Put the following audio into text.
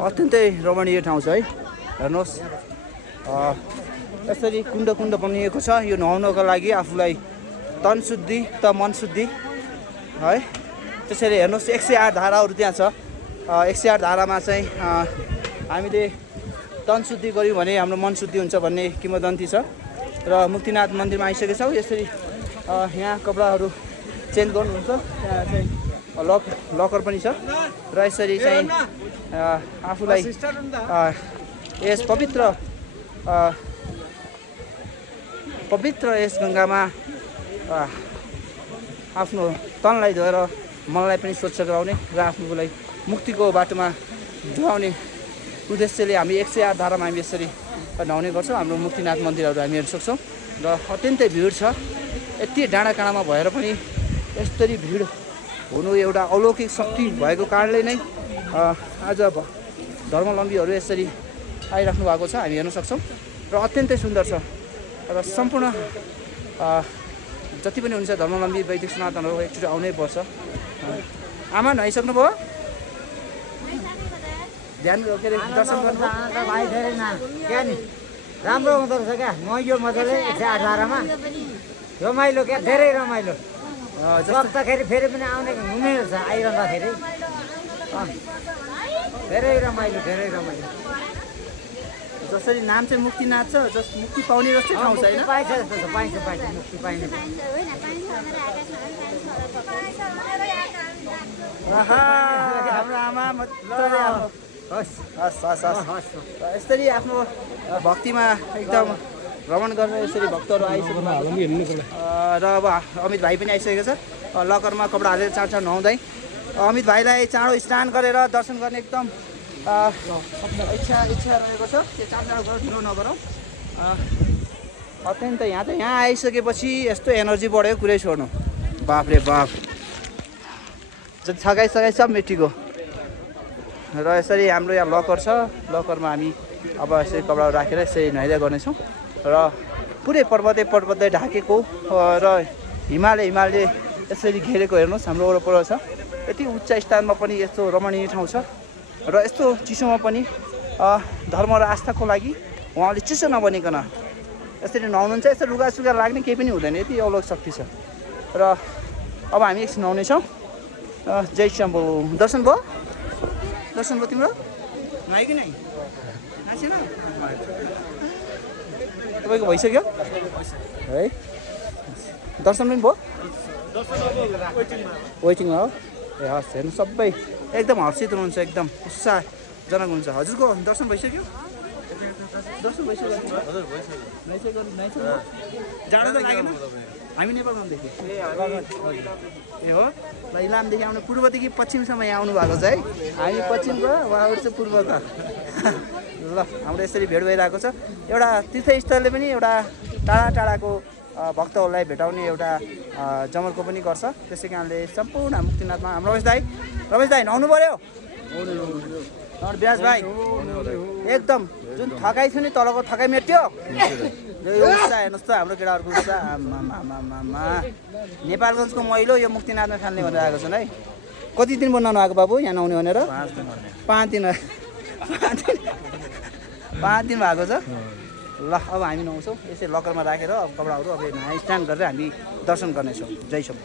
अत्यन्तै रमणीय ठाउँ छ है। हेर्नुहोस् यसरी कुण्ड बनिएको छ। यो नुहाउनको लागि आफूलाई तन शुद्धि त मन शुद्धि है। त्यसरी हेर्नुहोस् 108 धाराहरू त्यहाँ छ। 108 धारामा चाहिँ हामीले तन शुद्धि गऱ्यौँ भने हाम्रो मन शुद्धि हुन्छ भन्ने किंवदन्ती छ। र मुक्तिनाथ मन्दिरमा आइसकेका छौँ। यसरी यहाँ कपडाहरू चेन्ज गर्नुहुन्छ। त्यहाँ चाहिँ लकर पनि छ र यसरी चाहिँ आफूलाई यस पवित्र यस गङ्गामा आफ्नो तनलाई धोएर मनलाई पनि स्वच्छ गराउने र आफूलाई मुक्तिको बाटोमा डुबाउने उद्देश्यले हामी 108 धारामा हामी यसरी नुहाउने गर्छौँ। हाम्रो मुक्तिनाथ मन्दिरहरू हामी हेर्न सक्छौँ र अत्यन्तै भिड छ। यति डाँडा काँडामा भएर पनि यस्तरी भिड हुनु एउटा अलौकिक शक्ति भएको कारणले नै आज धर्मावलम्बीहरू यसरी आइराख्नु भएको छ। हामी हेर्न सक्छौँ र अत्यन्तै सुन्दर छ। र सम्पूर्ण जति पनि हुन्छ धर्मावलम्बी वैदिक सनातनहरू एकचोटि आउनै पर्छ। आमा नुहाइसक्नु भयो? ध्यान के अरे दर्शन गर्नु राम्रो हुँदो रहेछ क्या। नुहाइयो मजाले 108 धारामा रमाइलो क्या, धेरै रमाइलो। जस्ताखेरि फेरि पनि आउने हुने रहेछ आइरहँदाखेरि। धेरै रमाइलो। जसरी नाम चाहिँ मुक्तिनाथ छ, मुक्ति पाउने जस्तै ठाउँ छ होइन? पाइन्छ जस्तो छ, पाइन्छ मुक्ति पाइने। हाम्रो आमा यसरी आफ्नो भक्तिमा एकदम भ्रमण गरेर यसरी भक्तहरू आइसक्नु र अब अमित भाइ पनि आइसकेको छ। लकरमा कपडा हालेर चाँडो नुहाउँदै अमित भाइलाई चाँडो स्नान गरेर दर्शन गर्ने एकदम इच्छा रहेको छ। त्यो चाँडो गरेर ढिलो नगरौँ। अत्यन्तै यहाँ आइसकेपछि यस्तो एनर्जी बढ्यो कुरै छोड्नु। बाफ रे बाफ, जति थकाइ सब मेटिको। र यसरी हाम्रो यहाँ लकर छ। लकरमा हामी अब यसरी कपडाहरू राखेर यसरी नुहाइँदै गर्नेछौँ। र पुरै पर्वतै ढाकेको र हिमालय यसरी घेरेको हेर्नुहोस् हाम्रो वरपर छ। यति उच्च स्थानमा पनि यस्तो रमणीय ठाउँ छ। र यस्तो चिसोमा पनि धर्म र आस्थाको लागि उहाँले चिसो नबनिकन यसरी नुहाउनुहुन्छ। यस्तो लुगासुगा लाग्ने केही पनि हुँदैन, यति अलौकिक शक्ति छ। र अब हामी एकछिन नुहाउनेछौँ। जय शम्भु। दर्शन भयो तिम्रो? नुहायो कि नै? नाचेन? तपाईँको भइसक्यो है? दर्शन पनि भयो? वेटिङमा हो? ए हस्, हेर्नु सबै एकदम हर्षित हुनुहुन्छ, एकदम उत्साहजनक हुन्छ। हजुरको दर्शन भइसक्यो? जाडो त लागेन? हामी नेपालमा देख्यौँ ए हो। ल इलामदेखि आउने पूर्वदेखि पश्चिमसम्म यहाँ आउनु भएको छ है। हामी पश्चिमको, उहाँहरू चाहिँ पूर्वका। ल हाम्रो यसरी भेट भइरहेको छ। एउटा तीर्थस्थलले पनि एउटा टाढाको भक्तहरूलाई भेटाउने एउटा जमर्को पनि गर्छ। त्यसै कारणले सम्पूर्ण मुक्तिनाथमा हाम्रो रमेश दाई नुहाउनु पऱ्यो। ब्यास भाइ एकदम जुन थकाइ छ नि, तलको थकाइ मेट्यो। यो उत्साह हेर्नुहोस् त हाम्रो केटाहरूको उत्साह। नेपालगञ्जको मैलो यो मुक्तिनाथमा फाल्ने भनेर आएको छन् है। कति दिन बनाउनु आएको बाबु यहाँ नुहाउने भनेर? 5 दिन भएको छ। ल अब हामी नुहाउँछौँ। यसै लकरमा राखेर अब कपडाहरू अब स्नान गरेर हामी दर्शन गर्नेछौँ। जय शम्भु।